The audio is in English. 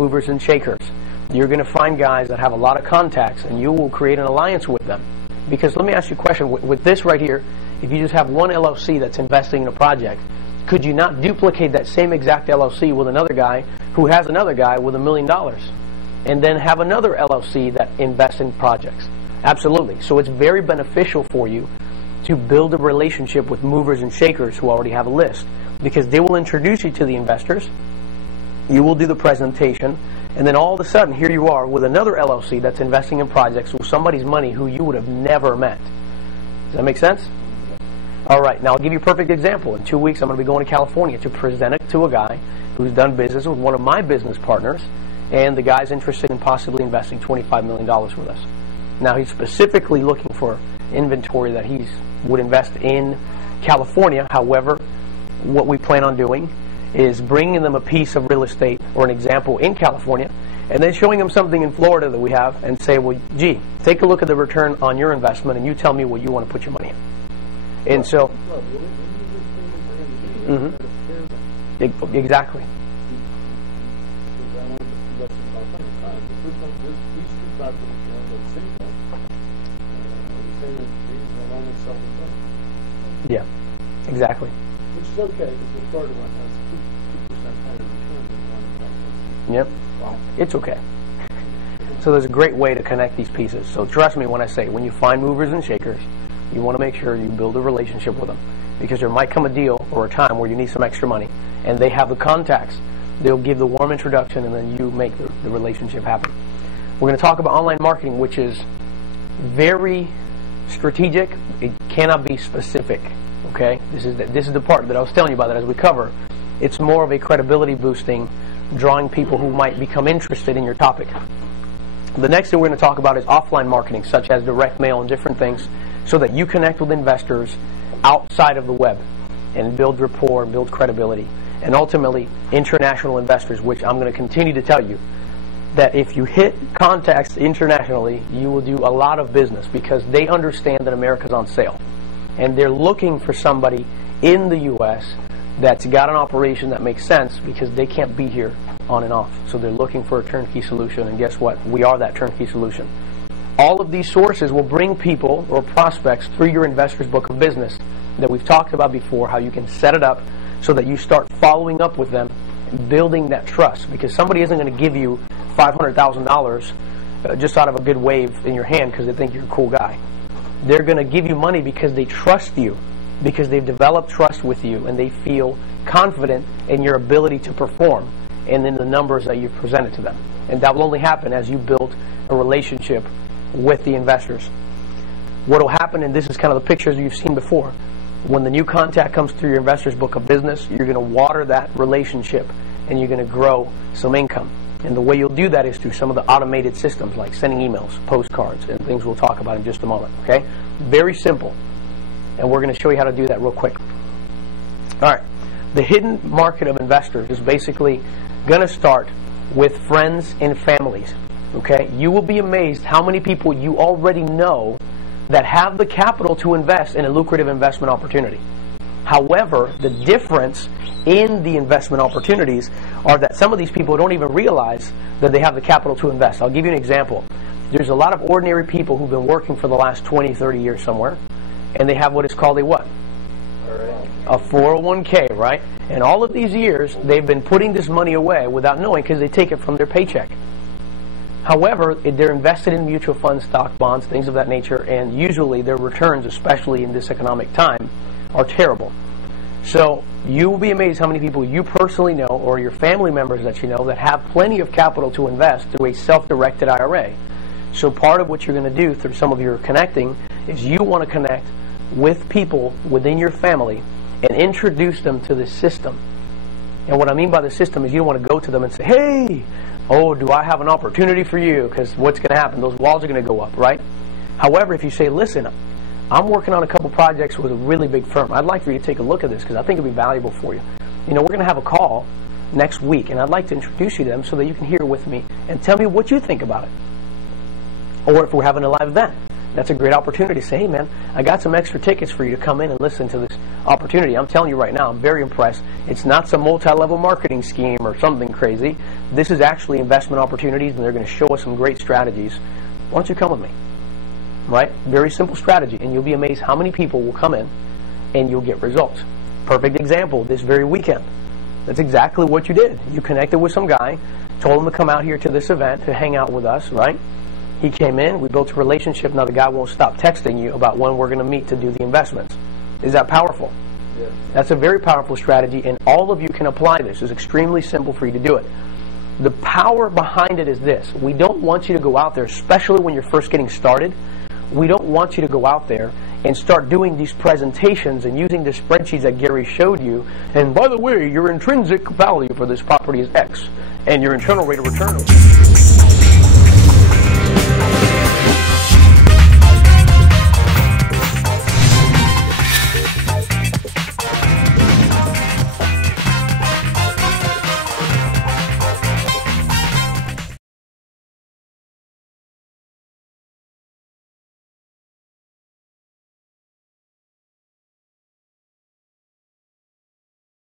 movers and shakers. You're going to find guys that have a lot of contacts, and you will create an alliance with them. Because let me ask you a question. With this right here, if you just have one LLC that's investing in a project, could you not duplicate that same exact LLC with another guy who has another guy with $1 million? And then have another LLC that invests in projects? Absolutely. So it's very beneficial for you to build a relationship with movers and shakers who already have a list, because they will introduce you to the investors, you will do the presentation, and then all of a sudden here you are with another LLC that's investing in projects with somebody's money who you would have never met. Does that make sense? All right, now I'll give you a perfect example. In 2 weeks I'm going to be going to California to present it to a guy who's done business with one of my business partners, and the guy's interested in possibly investing $25 million with us. Now he's specifically looking for inventory that he would invest in California. However, what we plan on doing is bringing them a piece of real estate or an example in California, and then showing them something in Florida that we have and say, well, gee, take a look at the return on your investment and you tell me what you want to put your money in. And so, exactly. Yeah, exactly. Which is okay, because the Florida one has 2% higher return than one in California. Yep. Wow. It's okay. So there's a great way to connect these pieces. So trust me when I say, when you find movers and shakers, you want to make sure you build a relationship with them, because there might come a deal or a time where you need some extra money, and they have the contacts. They'll give the warm introduction, and then you make the relationship happen. We're going to talk about online marketing, which is very strategic. It cannot be specific. Okay, this is the part that I was telling you about that as we cover. It's more of a credibility boosting, drawing people who might become interested in your topic. The next thing we're going to talk about is offline marketing, such as direct mail and different things, so that you connect with investors outside of the web and build rapport, build credibility, and ultimately international investors, which I'm going to continue to tell you that if you hit contacts internationally, you will do a lot of business, because they understand that America's on sale. And they're looking for somebody in the U.S. that's got an operation that makes sense, because they can't be here on and off. So they're looking for a turnkey solution, and guess what? We are that turnkey solution. All of these sources will bring people or prospects through your investor's book of business that we've talked about before, how you can set it up so that you start following up with them, building that trust, because somebody isn't going to give you $500,000 just out of a good wave in your hand because they think you're a cool guy. They're going to give you money because they trust you, because they've developed trust with you, and they feel confident in your ability to perform and in the numbers that you've presented to them. And that will only happen as you build a relationship with the investors. What will happen, and this is kind of the pictures you've seen before, when the new contact comes through your investor's book of business, you're going to water that relationship and you're going to grow some income. And the way you'll do that is through some of the automated systems like sending emails, postcards, and things we'll talk about in just a moment. Okay? Very simple. And we're going to show you how to do that real quick. All right. The hidden market of investors is basically going to start with friends and families. Okay? You will be amazed how many people you already know that have the capital to invest in a lucrative investment opportunity. However, the difference in the investment opportunities are that some of these people don't even realize that they have the capital to invest. I'll give you an example. There's a lot of ordinary people who've been working for the last 20, 30 years somewhere, and they have what is called a what? A 401k, right? And all of these years, they've been putting this money away without knowing, because they take it from their paycheck. However, they're invested in mutual funds, stock, bonds, things of that nature, and usually their returns, especially in this economic time, are terrible. So you will be amazed how many people you personally know, or your family members that you know, that have plenty of capital to invest through a self-directed IRA. So part of what you're going to do through some of your connecting is you want to connect with people within your family and introduce them to this system. And what I mean by the system is you don't want to go to them and say, hey, oh, do I have an opportunity for you? Because what's going to happen? Those walls are going to go up, right? However, if you say, listen, I'm working on a couple projects with a really big firm. I'd like for you to take a look at this because I think it'll be valuable for you. You know, we're going to have a call next week, and I'd like to introduce you to them so that you can hear with me and tell me what you think about it. Or if we're having a live event, that's a great opportunity to say, hey, man, I got some extra tickets for you to come in and listen to this opportunity. I'm telling you right now, I'm very impressed. It's not some multi-level marketing scheme or something crazy. This is actually investment opportunities, and they're going to show us some great strategies. Why don't you come with me? Right? Very simple strategy, and you'll be amazed how many people will come in and you'll get results. Perfect example, this very weekend. That's exactly what you did. You connected with some guy, told him to come out here to this event to hang out with us, right? He came in, we built a relationship. Now the guy won't stop texting you about when we're going to meet to do the investments. Is that powerful? Yes. That's a very powerful strategy, and all of you can apply this. It's extremely simple for you to do it. The power behind it is this. We don't want you to go out there, especially when you're first getting started. We don't want you to go out there and start doing these presentations and using the spreadsheets that Gary showed you. And by the way, your intrinsic value for this property is X, and your internal rate of return is